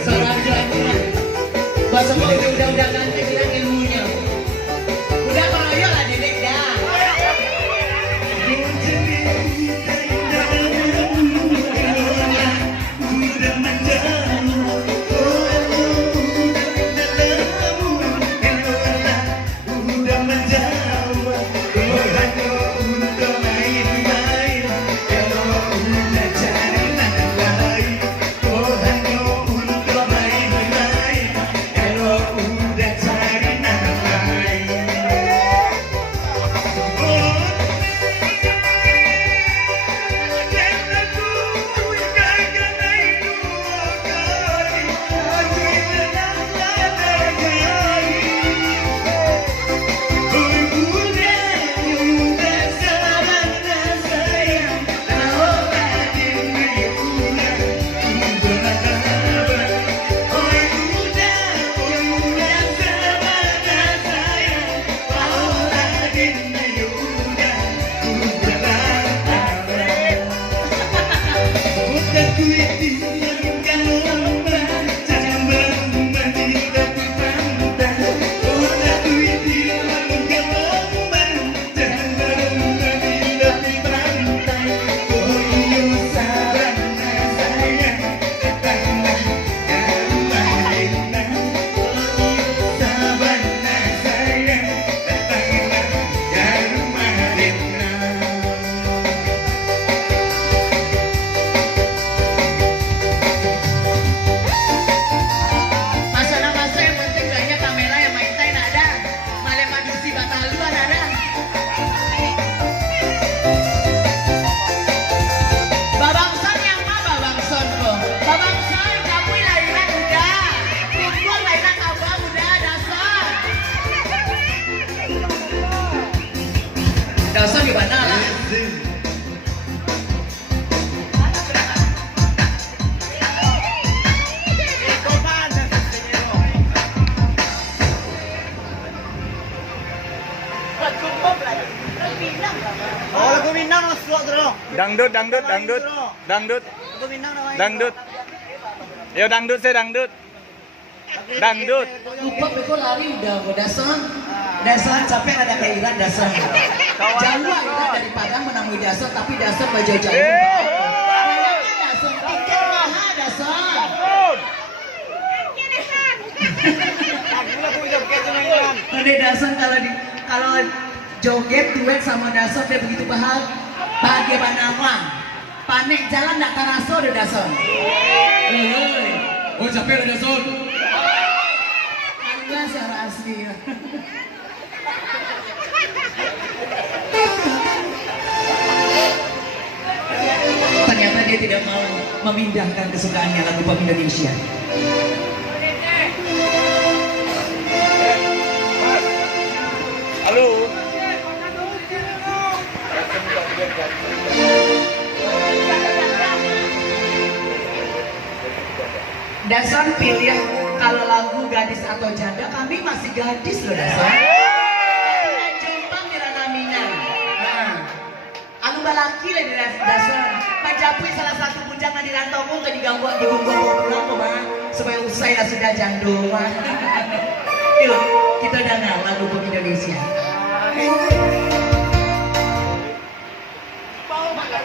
Salam jalan. Bahasa kau udah ganteng bilang ilmunya. Udah keroyok lah dedek dah. Dasar di mana lah? Oh, lagu Minang masuk terus. Dangdut. Lagu Minang namanya. Dangdut. Yo dangdut saya dangdut. Dangdut. Lupa beko lari udah dasar. Dasar capek ada keiran dasar. Jauh kita dari Padang menemui dasar tapi dasar baju jauh. Dasar tiket mahal dasar. Ada dasar kalau joget duet sama dasar dia begitu bahagia banget. Panik jalan nak taraso ada dasar. Oh capek ada dasar. Alhamdulillah secara asli. Ternyata dia tidak mau memindahkan kesukaannya lagu pop Indonesia. Halo. Dasar pilih kalau lagu gadis atau janda, kami masih gadis loh Dasar. Jombang di ranah Minang. Anu balaki lah di Dasar. Majapui salah satu bujangan di rantaumu ke diganggu pulang kok supaya usai lah sudah jandung. Yuk kita dengar lagu pop Indonesia. Mau makan